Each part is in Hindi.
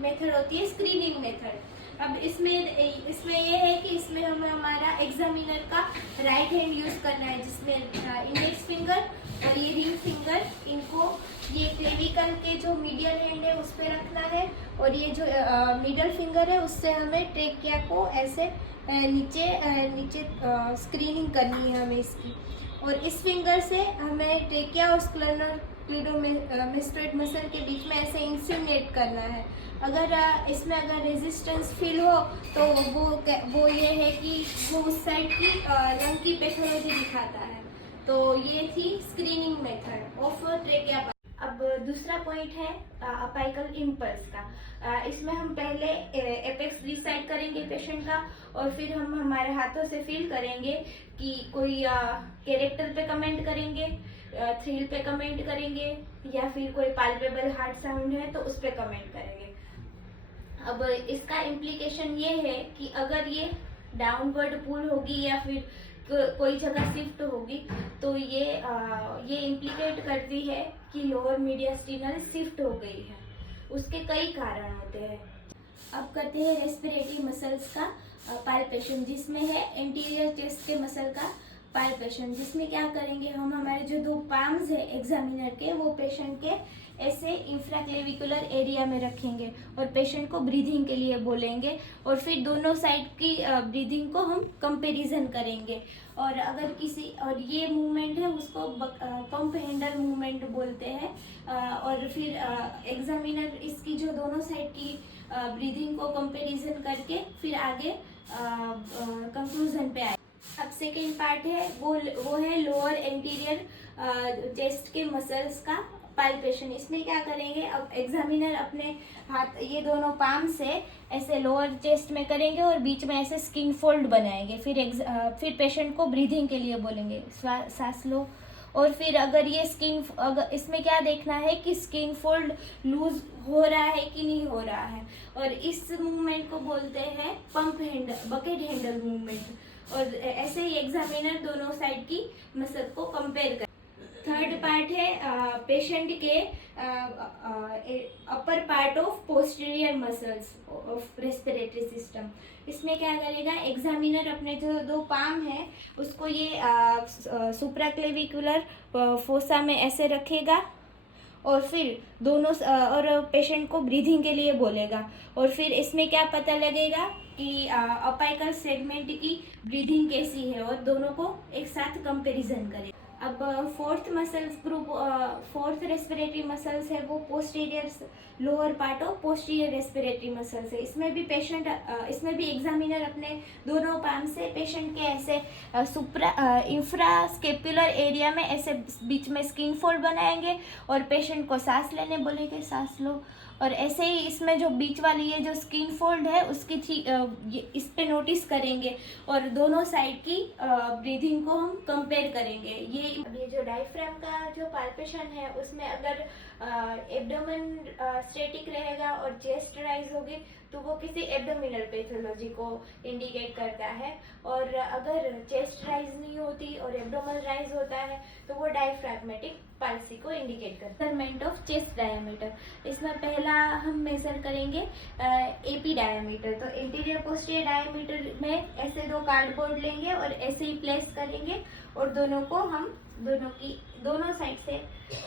मेथड होती है स्क्रीनिंग मेथड। अब इसमें ये है कि इसमें हमें हमारा एग्जामिनर का राइट हैंड यूज करना है, जिसमें इंडेक्स फिंगर और ये रिंग फिंगर, इनको ये क्लेविकल के जो मीडियल हैंड है उस पर रखना है, और ये जो मिडल फिंगर है उससे हमें ट्रेकिया को ऐसे नीचे स्क्रीनिंग करनी है हमें इसकी। और इस फिंगर से हमें ट्रेकिया और स्क्लेरनल क्लिडोमेस्टोइड मसल के बीच में ऐसे इंसिनुएट करना है। अगर इसमें अगर रेजिस्टेंस फील हो तो वो ये है कि वो उस साइड की लंग की पैथोलॉजी दिखाता है। तो ये थी स्क्रीनिंग मेथड ऑफ ट्रेकिया। अब दूसरा पॉइंट है अपाइकल इम्पल्स का। इसमें हम पहले एपेक्स डिसाइड करेंगे पेशेंट का, और फिर हम हमारे हाथों से फील करेंगे कि कोई कैरेक्टर पे कमेंट करेंगे, थ्रिल पे कमेंट करेंगे, या फिर कोई पाल्पेबल हार्ट साउंड है तो उस पे कमेंट करेंगे। अब इसका इम्प्लीकेशन ये है कि अगर ये डाउनवर्ड पुल होगी या फिर कोई जगह शिफ्ट होगी तो ये इम्प्लीकेट करती है कि लोअर मीडियास्टिनल शिफ्ट हो गई है। उसके कई कारण होते हैं। अब करते हैं रेस्पिरेटरी मसल्स का पाल्पेशन, जिसमें है एंटीरियर चेस्ट के मसल का पाल्पेशन, जिसमें क्या करेंगे हम हमारे जो दो पाम्स है एग्जामिनर के वो पेशेंट के ऐसे इंफ्राक्लेविकुलर एरिया में रखेंगे और पेशेंट को ब्रीदिंग के लिए बोलेंगे, और फिर दोनों साइड की ब्रीदिंग को हम कंपैरिजन करेंगे। और अगर और ये मूवमेंट है उसको पंप हैंडल मूवमेंट बोलते हैं। और फिर एग्जामिनर इसकी जो दोनों साइड की ब्रीदिंग को कंपैरिजन करके फिर आगे कंक्लूजन पे आए। अब सेकेंड पार्ट है वो है लोअर एंटीरियर चेस्ट के मसल्स का पाल्पेशन। इसमें क्या करेंगे, अब एग्जामिनर अपने हाथ ये दोनों पाम से ऐसे लोअर चेस्ट में करेंगे और बीच में ऐसे स्किन फोल्ड बनाएंगे। फिर पेशेंट को ब्रीदिंग के लिए बोलेंगे, सांस लो। और फिर अगर इसमें क्या देखना है कि स्किन फोल्ड लूज हो रहा है कि नहीं हो रहा है, और इस मूवमेंट को बोलते हैं pump handle bucket handle movement. और ऐसे ही एग्जामिनर दोनों साइड की मसल को कंपेयर कर। थर्ड पार्ट है पेशेंट के upper part of posterior muscles of respiratory system. इसमें क्या करेगा, एग्जामिनर अपने जो दो पाम है उसको ये सुप्राक्लेविकुलर फोसा में ऐसे रखेगा, और फिर और पेशेंट को ब्रीदिंग के लिए बोलेगा। और फिर इसमें क्या पता लगेगा कि अपाइकल सेगमेंट की ब्रीदिंग कैसी है, और दोनों को एक साथ कंपैरिजन करें। अब फोर्थ रेस्पिरेटरी मसल्स है वो posterior lower part of posterior respiratory muscles है। इसमें भी एग्जामिनर अपने दोनों पाम से पेशेंट के ऐसे इंफ्रास्केपुलर एरिया में ऐसे बीच में स्किन फोल्ड बनाएंगे और पेशेंट को सांस लेने बोलेंगे, सांस लो। और ऐसे ही इसमें जो बीच वाली ये जो स्किन फोल्ड है उसकी इस पे नोटिस करेंगे, और दोनों साइड की ब्रीदिंग को हम कंपेयर करेंगे। ये जो डायफ्राम का जो पाल्पेशन है उसमें अगर एब्डोमेन स्टैटिक रहेगा और चेस्ट राइज होगी तो वो किसी एब्डोमिनल पैथोलॉजी को इंडिकेट करता है, और अगर चेस्ट राइज नहीं होती और एब्डोमेन राइज होता है तो वो डायफ्रैग्मेटिक पाल्सी को इंडिकेट करता है। मेजरमेंट ऑफ चेस्ट डायमीटर, इसमें पहला हम मेजर करेंगे एपी डायमीटर। तो इंटीरियर पोस्टीरियर डायमीटर में ऐसे दो कार्डबोर्ड लेंगे और ऐसे ही प्लेस करेंगे, और दोनों साइड से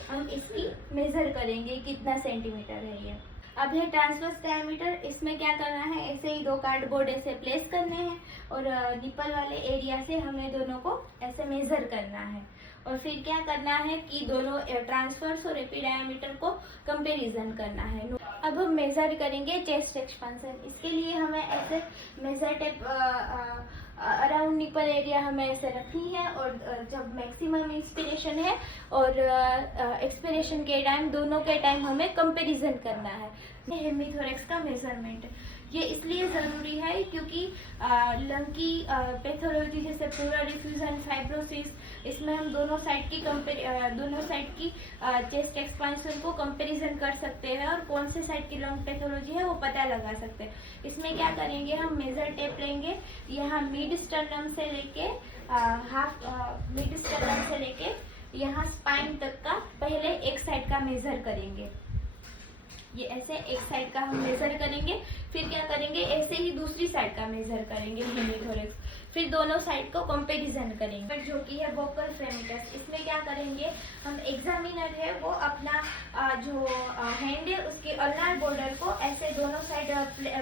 हम इसकी मेजर करेंगे कितना सेंटीमीटर है ये। अब है ट्रांसवर्स डायमीटर। इसमें क्या करना है, ऐसे ही दो कार्डबोर्ड ऐसे प्लेस करने हैं और निपल वाले एरिया से हमें दोनों को ऐसे मेजर करना है, और फिर क्या करना है कि दोनों ट्रांसवर्स और एपी डायमीटर को कंपैरिजन करना है। अब हम मेजर करेंगे चेस्ट एक्सपेंशन। इसके लिए हमें ऐसे measure tape around nipple area हमें ऐसे रखनी है, और जब मैक्सिमम इंस्पिरेशन है और एक्सपिरेशन के टाइम दोनों के टाइम हमें कंपैरिजन करना है। हेमीथोरेक्स का मेजरमेंट ये इसलिए ज़रूरी है क्योंकि लंग की पैथोलॉजी जैसे प्लूरल डिफ्यूजन, फाइब्रोसिस, इसमें हम दोनों साइड की चेस्ट एक्सपेंशन को कंपैरिजन कर सकते हैं और कौन से साइड की लंग पैथोलॉजी है वो पता लगा सकते हैं। इसमें क्या करेंगे, हम मेजर टेप लेंगे, यहाँ मिड स्टर्नम से लेके यहाँ स्पाइन तक का पहले एक साइड का मेजर करेंगे। ये ऐसे एक साइड का हम मेजर करेंगे, फिर क्या करेंगे ऐसे ही दूसरी साइड का मेजर करेंगे हेमिथोरेक्स, फिर दोनों साइड को कंपैरिजन करेंगे। जो कि है वोकल फ्रेम टेस्ट, इसमें क्या करेंगे हम एग्जामिनर है वो अपना जो हैंड है उसके अल्नार बॉर्डर को ऐसे दोनों साइड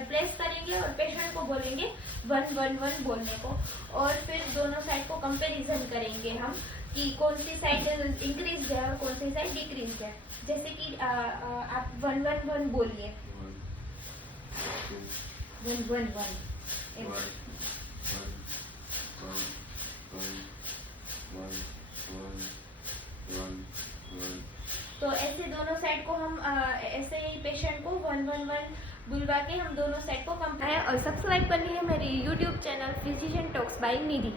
प्लेस करेंगे और पेशेंट को बोलेंगे 1 1 1 बोलने को, और फिर दोनों साइड को कंपैरिजन करेंगे हम कि कौन सी साइड इंक्रीज है और कौन सी साइड डिक्रीज है। जैसे कि आप 1 1 1 बोलिए, 1 1 1 तो ऐसे दोनों साइड को हम ऐसे ही पेशेंट को 1 1 1 बुलवा के हम दोनों साइड को कंपेयर। और सब्सक्राइब करनी है मेरी YouTube channel physician talks bye निधि।